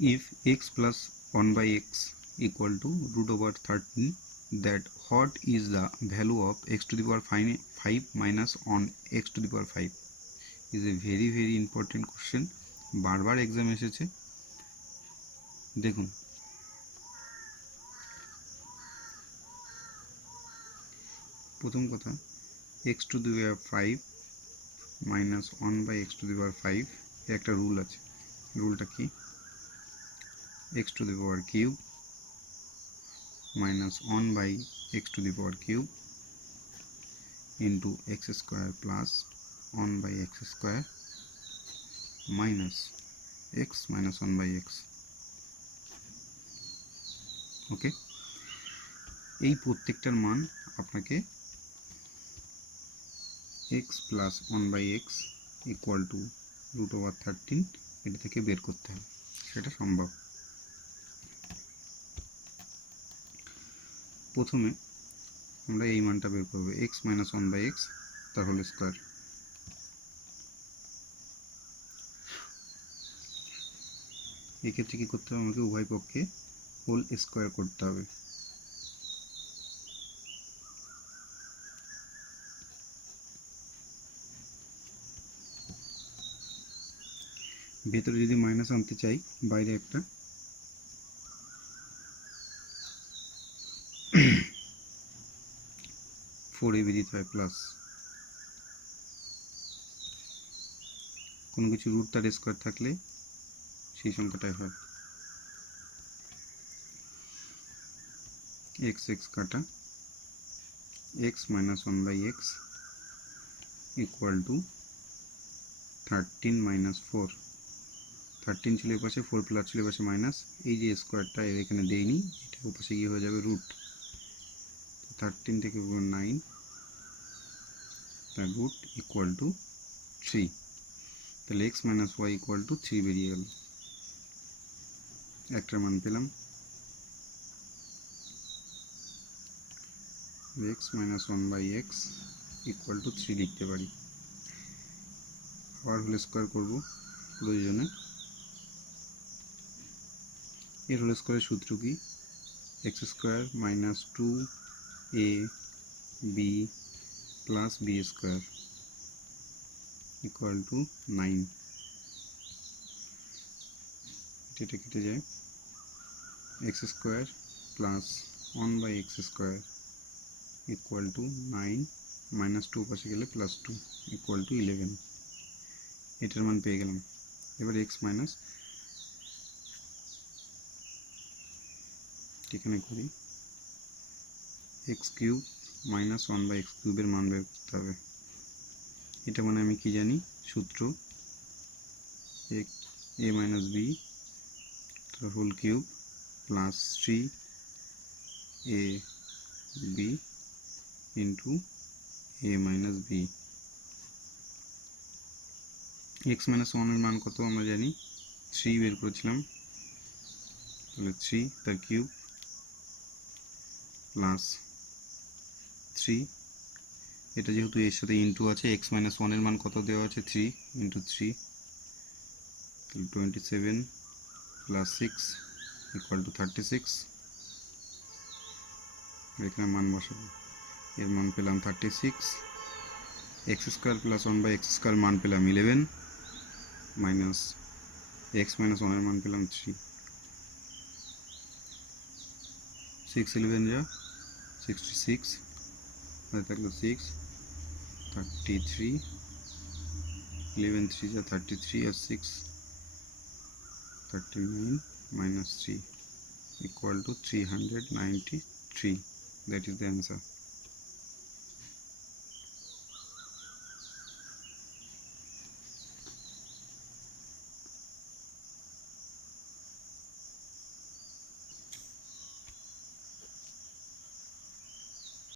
if x plus 1 by x equal to root over 13, that what is the value of x to the power 5 minus on x to the power 5 is a very important question. বারবার exam এসেছে। দেখুন প্রথম কথা, x to the power 5 minus 1 by x to the power 5 এর একটা rule আছে। রুলটা কি? x to the power cube minus 1 by x to the power cube into x square plus 1 by x square minus x minus 1 by x। ওকে, এই প্রত্যেকটার মান আপনাকে x plus 1 by x equal to root over 13 এটা থেকে বের করতে হবে, সেটা সম্ভব। প্রথমে আমরা এই মানটা বের করব, x minus 1 by x তার হোল স্কয়ার। এক্ষেত্রে কি করতে হবে? আমাকে উভয় পক্ষে হোল স্কয়ার করতে হবে। ভেতরে যদি মাইনাস আনতে চাই, বাইরে একটা 4a দিতে হয় প্লাস। কোনো কিছু রুট তার স্কয়ার থাকলে সেই সংখ্যাটাই হয়। x x কাটা x minus 1 by x equal to 13 minus 4। 13 ছিল এই পাশে, 4 প্লাস ছিল এই পাশে মাইনাস, এই যে স্কোয়ারটা এর এখানে দেইনি, এটা ওপাশে গিয়ে হয়ে যাবে রুট। 13 থেকে 9 তার রুট ইকুয়াল টু 3। তাহলে x minus y equal to 3 বেরিয়ে গেল। একটার মান পেলাম। x minus 1 by x equal to 3 লিখতে পারি। আবার হোল স্কয়ার করব প্রয়োজনে। এর হোল স্কয়ারের সূত্র কি? x square minus 2ab plus b square equal to 9। এটা কেটে যায়, x square plus 1 by x square equal to 9 minus 2 পাশে গেলে প্লাস 2 ইকুয়াল টু 11। এটার মান পেয়ে গেলাম। এবার x মাইনাস, এখানে করি x cube minus 1 by x কিউবের মান বের করতে হবে। এটা মানে আমি কি জানি? সূত্র a মাইনাস b তার whole cube plus 3ab into a minus b। x minus 1 এর মান কত আমরা জানি? 3 বের করেছিলাম। তাহলে 3 তার কিউব প্লাস 3, এটা যেহেতু এর সাথে ইন্টু আছে, x মাইনাস 1 এর মান কত দেওয়া আছে? 3 ইন্টু 3, তাহলে 27 প্লাস 6 ইকুয়াল টু 36। এখানে মান বসাবো, এর মান পেলাম 36। x square plus 1 by x square মান পেলাম 11 মাইনাস x মাইনাস 1 এর মান পেলাম 3। 6 11 যা 66, আর থাকলো 6 33, 11 3 যা 33 আর 6 39 minus 3 equal to 393. That is the answer.